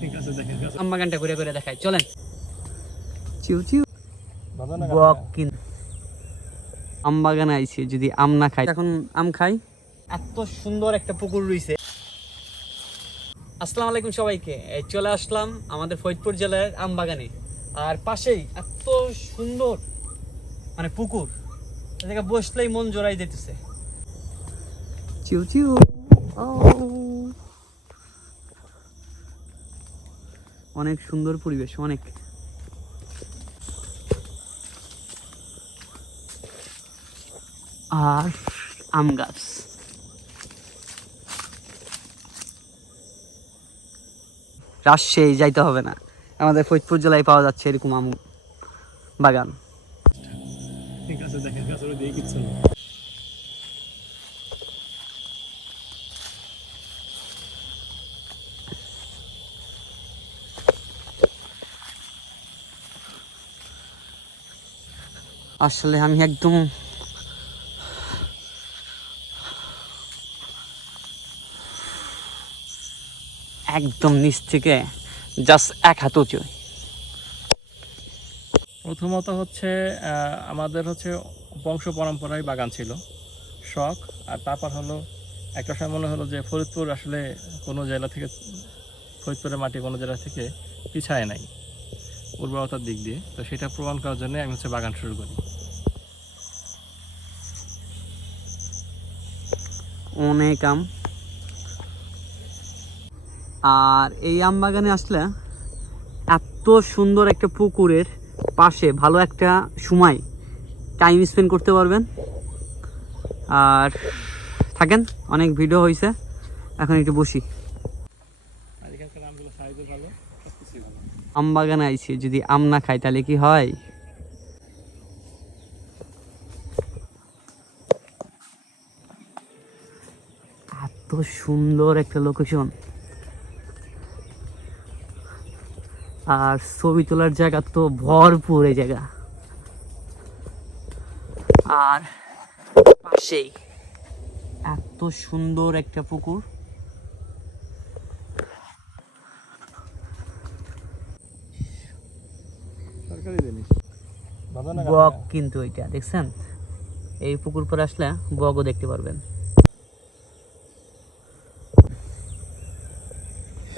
ঠিক আছে দেখেন আম বাগানটা ঘুরে ঘুরে দেখাই চলেন। চিউ চিউ আম বাগানে আইছি, যদি আম না খাই এখন আম খাই। এত সুন্দর একটা পুকুর রয়েছে। আসসালামু আলাইকুম সবাইকে, চলে আসলাম আমাদের ফরিদপুর জেলার আম বাগানে। আর পাশেই এত সুন্দর মানে পুকুর, জায়গা বসলেই মন জোড়াই দিতেছে। চিউ চিউ অনেক সুন্দর পরিবেশ, অনেক। আর আম গাছ, রাজশাহী যাইতে হবে না, আমাদের ফরিদপুর জেলায় পাওয়া যাচ্ছে এরকম আম বাগান। ঠিক আছে দেখেন গাছের দিয়ে কিচ্ছু না। আসলে আমি একদম একদম নিচ থেকে জাস্ট এক হাত উঁচু। প্রথমত হচ্ছে আমাদের হচ্ছে বংশ পরম্পরায় বাগান ছিল, শখ। আর তারপর হলো একটা সময় মনে হলো যে ফরিদপুর আসলে কোনো জেলা থেকে, ফরিদপুরের মাটি কোনো জেলা থেকে পিছায় নাই উর্বরতার দিক দিয়ে। তো সেটা প্রমাণ করার জন্য আমি হচ্ছে বাগান শুরু করি। অনেক আম। আর এই আম বাগানে আসলে এত সুন্দর একটা পুকুরের পাশে ভালো একটা সময় টাইম স্পেন্ড করতে পারবেন। আর থাকেন, অনেক ভিডিও হয়েছে, এখন একটু বসি। আর এখানকার আমগুলো সাইজও ভালো, সব কিছুই ভালো। আম বাগানে আইছি, যদি আম না খাই তাহলে কি হয়? এত সুন্দর একটা লোকেশন, আর ছবি তোলার জায়গা তো ভরপুর এই জায়গা। আর পাশেই এত সুন্দর একটা পুকুর। সরকারি জিনিস ভালো না। বক কিন্তু এটা দেখছেন, এই পুকুর পরে আসলে বকও দেখতে পারবেন।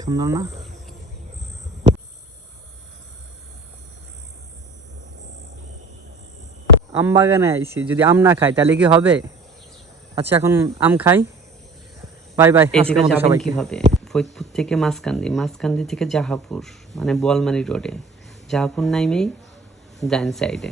সুন্দর না? আম বাগানে আইছি, যদি আম না খাই তাহলে কি হবে? আচ্ছা এখন আম খাই, বাই বাই। আজকের মতো সবাই কি হবে, ফরিদপুর থেকে মাঝকান্দি, মাঝকান্দি থেকে জাহাপুর মানে বোয়ালমারী রোডে, জাহাপুর নাইমেই ডাইন সাইডে